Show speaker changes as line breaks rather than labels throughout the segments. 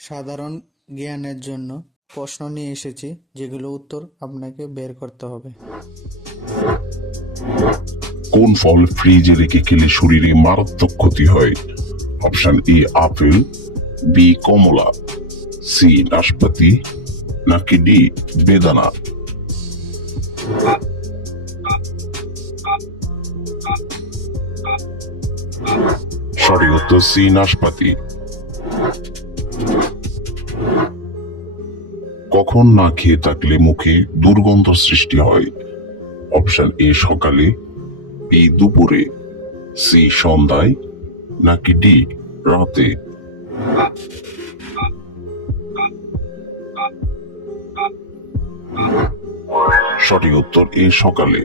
সাধারণ জ্ঞানের জন্য প্রশ্ন নিয়ে এসেছি, যেগুলো উত্তর আপনাকে বের করতে হবে।
কোন ফল ফ্রিজে রেখে খেলে শরীরে মারাত্মক ক্ষতি হয়? অপশন এ, আপেল, বি, কমলা, সি, নাশপাতি, নাকি ডি, বেদানা? সঠিক উত্তর সি, নাশপাতি। কখন না খেয়ে থাকলে মুখে দুর্গন্ধ সৃষ্টি হয়? অপশন এ সকালে বি দুপুরে, সি সন্ধ্যায়, নাকি ডি রাতে? সঠিক উত্তর, এ সকালে।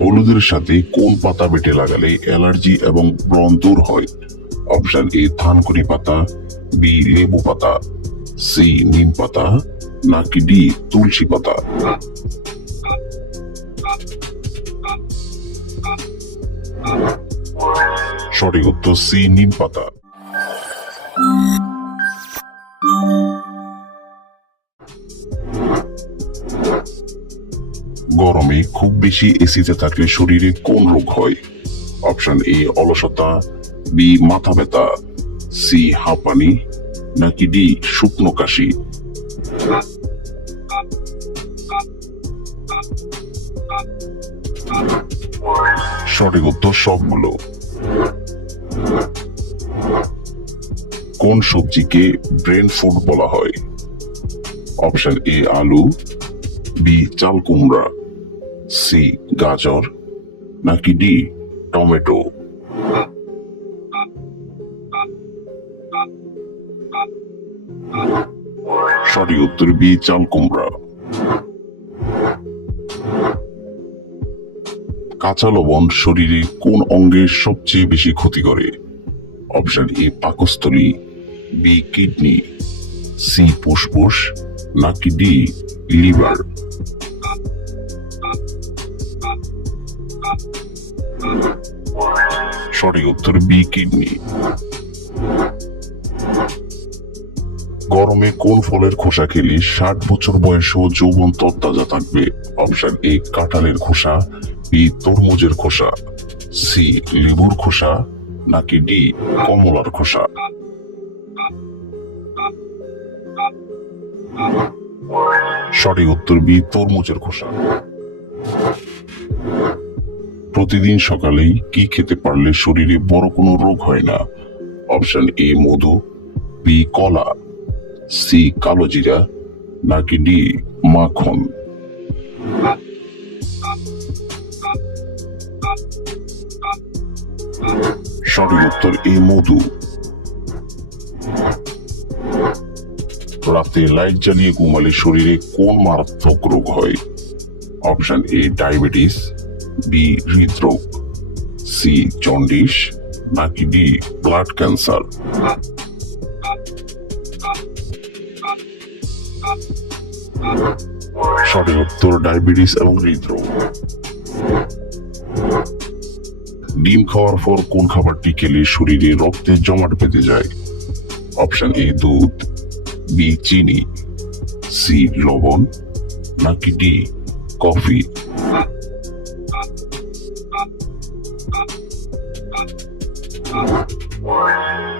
হলুদের সাথে কোন পাতা বেটে লাগালে অ্যালার্জি এবং ব্রণ দূর হয়? অপশন এ, থানকুনি পাতা বি লেবু পাতা সি নিম পাতা নাকি ডি তুলসী পাতা সঠিক উত্তর সি নিম পাতা গরমে খুব বেশি এসিতে থাকলে শরীরে কোন রোগ হয়? অপশন এ অলসতা বি মাথা ব্যথা। সি হাঁপানি নাকি ডি শুকনো কাশি? সঠিক উত্তর সবগুলো। কোন সবজিকে ব্রেন ফুড বলা হয়? অপশন এ আলু, বি চাল কুমড়া, সি গাজর, নাকি ডি টমেটো? সঠিক উত্তর বি, চাল কুমড়া। কাঁচা লবণ শরীরে কোন অঙ্গের সবচেয়ে বেশি ক্ষতি করে? অপশন এ, পাকস্থলী, বি, কিডনি, সি, ফুসফুস, নাকি ডি, লিভার। সঠিক উত্তর বি, কিডনি। গরমে কোন ফলের খোসা খেলে ষাট বছর বয়সেও যৌবন তরতাজা থাকবে? অপশন এ, কাঁঠালের খোসা, বি, তরমুজের খোসা, সি, লেবুর খোসা, নাকি ডি, কমলার খোসা? সঠিক উত্তর বি, তরমুজের খোসা। প্রতিদিন সকালেই কি খেতে পারলে শরীরে বড় কোনো রোগ হয় না? অপশন এ, মধু, বি, কলা সি কালো জিরা নাকি ডি মাখন? সঠিক উত্তর এ মধু। রাতে লাইট জ্বালিয়ে ঘুমালে শরীরে কোন মারাত্মক রোগ হয়? অপশন এ ডায়াবেটিস, বি হৃদরোগ, সি জন্ডিস, নাকি ডি ব্লাড ক্যান্সার? সঠিক উত্তর ডায়াবেটিস এবং হৃদরোগ। ডিম খাওয়ার পর কোন খাবারটি খেলে শরীরে রক্তের জমাট বেঁধে যায়? অপশন এ, দুধ, বি, চিনি, সি, লবণ, নাকি ডি, কফি?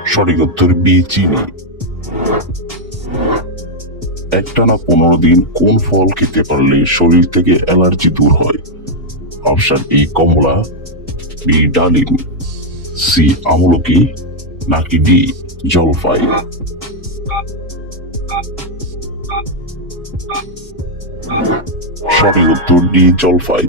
সঠিক উত্তর বি, চিনি। একটানা পনেরো দিন কোন ফল খেতে পারলে শরীর থেকে অ্যালার্জি দূর হয়? অপশন এ কমলা, বি ডালিম, সি আমলকি, নাকি ডি জলপাই সঠিক উত্তর ডি জলপাই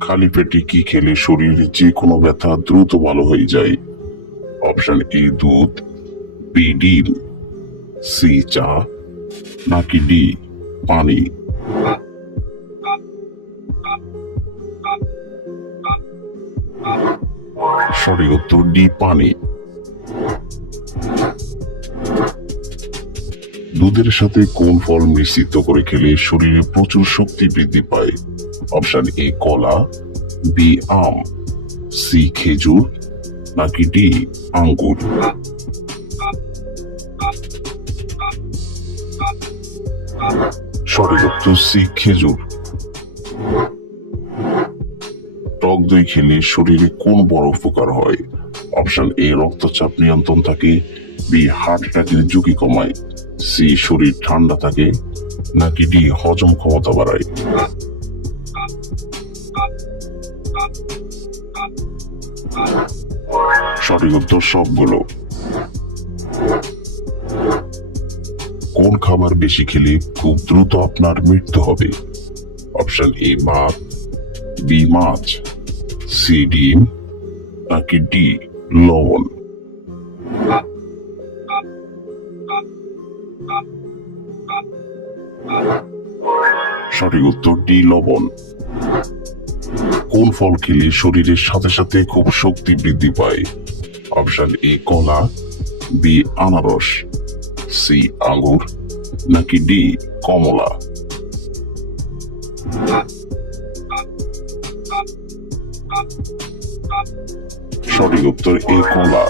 খালি পেটে কি খেলে শরীরে যে কোনো ব্যথা দ্রুত ভালো হয়ে যায়? অপশন এ দুধ সি চা, নাকি ডি পানি? সঠিক উত্তর, ডি পানি। দুধের সাথে কোন ফল মিশ্রিত করে খেলে শরীরে প্রচুর শক্তি বৃদ্ধি পায়? অপশন এ, কলা, বি, আম, সি, খেজুর, নাকি ডি, আঙ্গুর? খেজুর। টক দই খেলে শরীরে কোন বড় উপকার হয়? অপশন এ রক্তচাপ নিয়ন্ত্রণ থাকে। বি হার্ট অ্যাটাকের ঝুঁকি কমায়। সি শরীর ঠান্ডা থাকে। নাকি ডি হজম ক্ষমতা বাড়ায়। সঠিক উত্তর সবগুলো। কোন খাবার বেশি খেলে খুব দ্রুত আপনার মৃত্যু হবে। অপশন এ ভাত বি, মাছ, সি, ডিম, নাকি ডি, লবণ। সঠিক উত্তর, ডি, লবণ। কোন ফল খেলে শরীরের সাথে সাথে খুব শক্তি বৃদ্ধি পায়? অপশন এ, কলা, বি, আনারস। সি আঙ্গুর নাকি ডি কমলা? সঠিক উত্তর এ কলা